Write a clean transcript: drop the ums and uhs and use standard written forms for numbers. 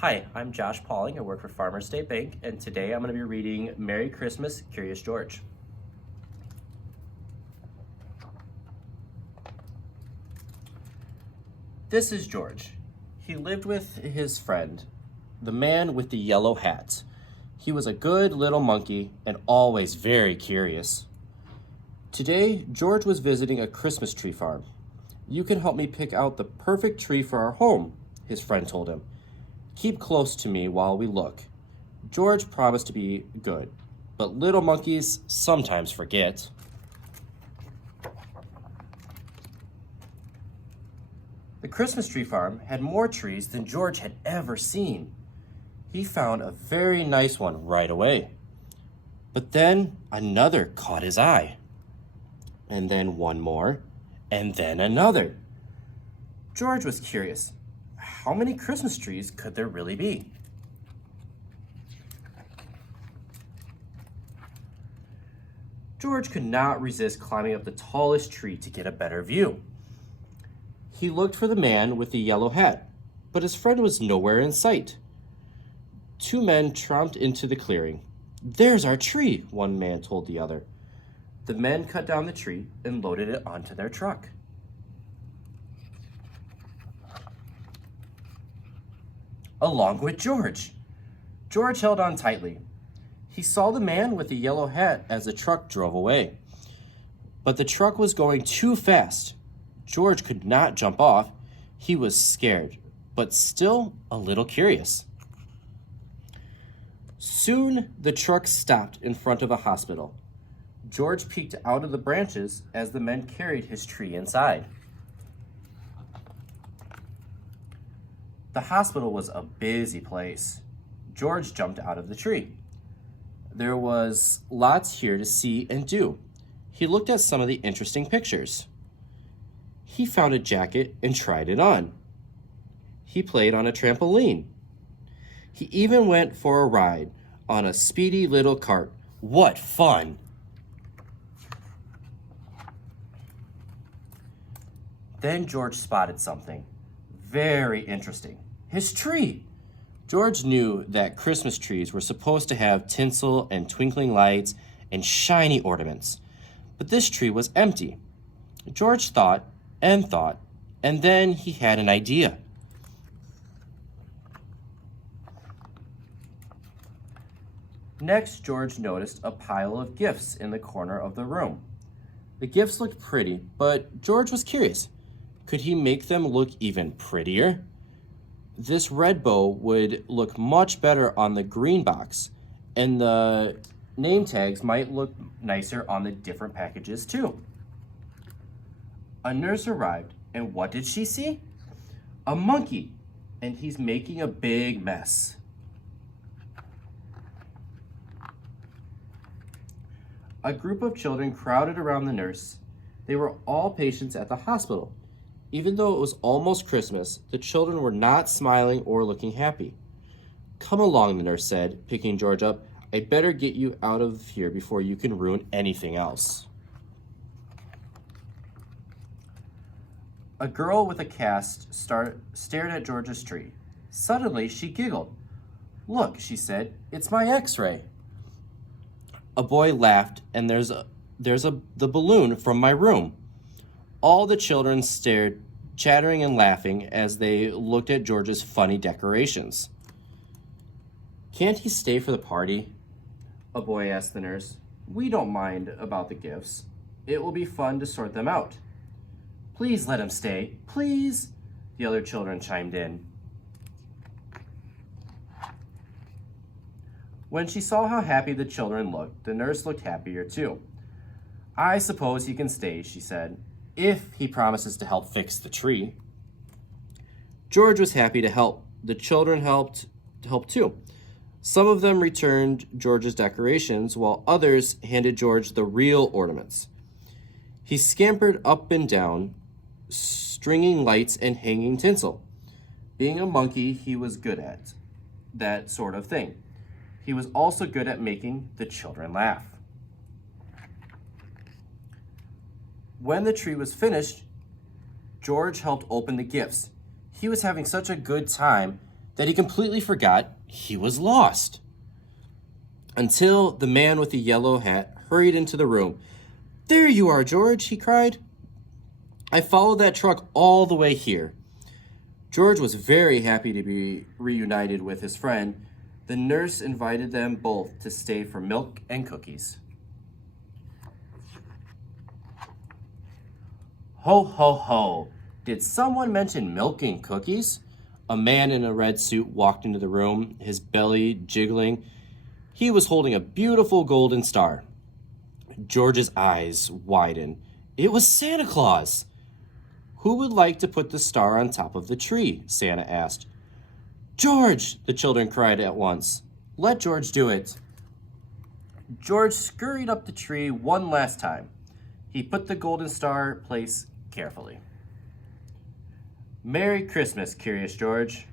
Hi, I'm Josh Pauling. I work for Farmers State Bank, and today I'm going to be reading Merry Christmas, Curious George. This is George. He lived with his friend, the man with the yellow hat. He was a good little monkey and always very curious. Today, George was visiting a Christmas tree farm. "You can help me pick out the perfect tree for our home," his friend told him. "Keep close to me while we look." George promised to be good, but little monkeys sometimes forget. The Christmas tree farm had more trees than George had ever seen. He found a very nice one right away. But then another caught his eye. And then one more, and then another. George was curious. How many Christmas trees could there really be? George could not resist climbing up the tallest tree to get a better view. He looked for the man with the yellow hat, but his friend was nowhere in sight. Two men tromped into the clearing. "There's our tree," one man told the other. The men cut down the tree and loaded it onto their truck. Along with George. George held on tightly. He saw the man with the yellow hat as the truck drove away. But the truck was going too fast. George could not jump off. He was scared, but still a little curious. Soon the truck stopped in front of a hospital. George peeked out of the branches as the men carried his tree inside. The hospital was a busy place. George jumped out of the tree. There was lots here to see and do. He looked at some of the interesting pictures. He found a jacket and tried it on. He played on a trampoline. He even went for a ride on a speedy little cart. What fun! Then George spotted something very interesting. His tree! George knew that Christmas trees were supposed to have tinsel and twinkling lights and shiny ornaments, but this tree was empty. George thought, and then he had an idea. Next, George noticed a pile of gifts in the corner of the room. The gifts looked pretty, but George was curious. Could he make them look even prettier? This red bow would look much better on the green box, and the name tags might look nicer on the different packages too. A nurse arrived, and what did she see? A monkey, and he's making a big mess. A group of children crowded around the nurse. They were all patients at the hospital. Even though it was almost Christmas, the children were not smiling or looking happy. "Come along," the nurse said, picking George up. "I'd better get you out of here before you can ruin anything else." A girl with a cast stared at George's tree. Suddenly, she giggled. "Look," she said, "it's my X-ray." A boy laughed, and there's the balloon from my room. All the children stared, chattering and laughing as they looked at George's funny decorations. "Can't he stay for the party?" a boy asked the nurse. "We don't mind about the gifts. It will be fun to sort them out." "Please let him stay, please," the other children chimed in. When she saw how happy the children looked, the nurse looked happier too. "I suppose he can stay," she said, "if he promises to help fix the tree." George was happy to help. The children helped too. Some of them returned George's decorations, while others handed George the real ornaments. He scampered up and down, stringing lights and hanging tinsel. Being a monkey, he was good at that sort of thing. He was also good at making the children laugh. When the tree was finished, George helped open the gifts. He was having such a good time that he completely forgot he was lost. Until the man with the yellow hat hurried into the room. "There you are, George," he cried. "I followed that truck all the way here." George was very happy to be reunited with his friend. The nurse invited them both to stay for milk and cookies. Ho, ho, ho. Did someone mention milk and cookies? A man in a red suit walked into the room, his belly jiggling. He was holding a beautiful golden star. George's eyes widened. It was Santa Claus. "Who would like to put the star on top of the tree?" Santa asked. "George!" the children cried at once. "Let George do it." George scurried up the tree one last time. He put the golden star place carefully. "Merry Christmas, Curious George."